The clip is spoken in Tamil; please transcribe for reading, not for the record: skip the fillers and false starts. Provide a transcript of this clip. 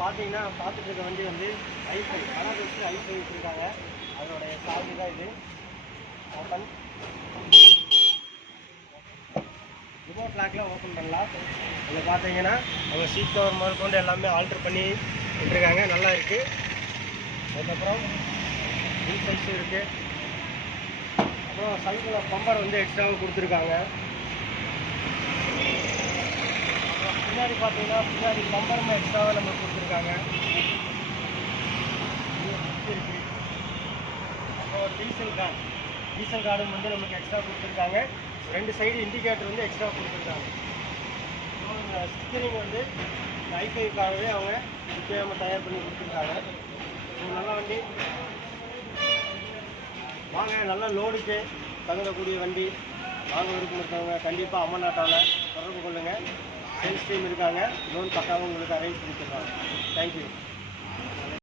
பார்த்தீங்கன்னா பார்த்துட்டு இருக்க வண்டி வந்து ஐஃபை கலர் வச்சு ஐஃபை விட்டுருக்காங்க. அதோடைய சாவி தான் இது. ஓப்பன் ரிமோட் லாக்லாம் ஓப்பன் பண்ணலாம். இதில் பார்த்தீங்கன்னா அவங்க சீட் கவர் முதல் கொண்டு எல்லாமே ஆல்ட்ரு பண்ணி விட்டுருக்காங்க. நல்லா இருக்குது. அதுக்கப்புறம் ஹில் சைஸும் இருக்குது. அப்புறம் சைக்கிள் பம்பர் வந்து எக்ஸ்ட்ராவும் கொடுத்துருக்காங்க. அப்புறம் பின்னாடி பார்த்தீங்கன்னா பின்னாடி பம்பரும் எக்ஸ்ட்ராவாக நம்மளுக்கு கொடுத்துருக்காங்க. இருக்குது. அப்புறம் டீசல் கார்டும் வந்து நமக்கு எக்ஸ்ட்ரா கொடுத்துருக்காங்க. 2 சைடு இண்டிகேட்டர் வந்து எக்ஸ்ட்ரா கொடுத்துருக்காங்க. ஸ்டிக்கரிங் வந்து ஐஃபைக்காகவே அவங்க இப்போ நம்ம தயார் பண்ணி கொடுத்துருக்காங்க. நல்ல வண்டி வாங்க. நல்ல லோடுக்கு தகுந்தக்கூடிய வண்டி வாங்க விருப்பம் இருக்கவங்க கண்டிப்பாக அம்மன் ஆட்டோவில் தொடர்பு கொள்ளுங்கள். சேல்ஸ் டீம் இருக்காங்க. லோன் பக்காவும் உங்களுக்கு அரேஞ்ச் பண்ணிட்டுருக்காங்க. தேங்க்யூ.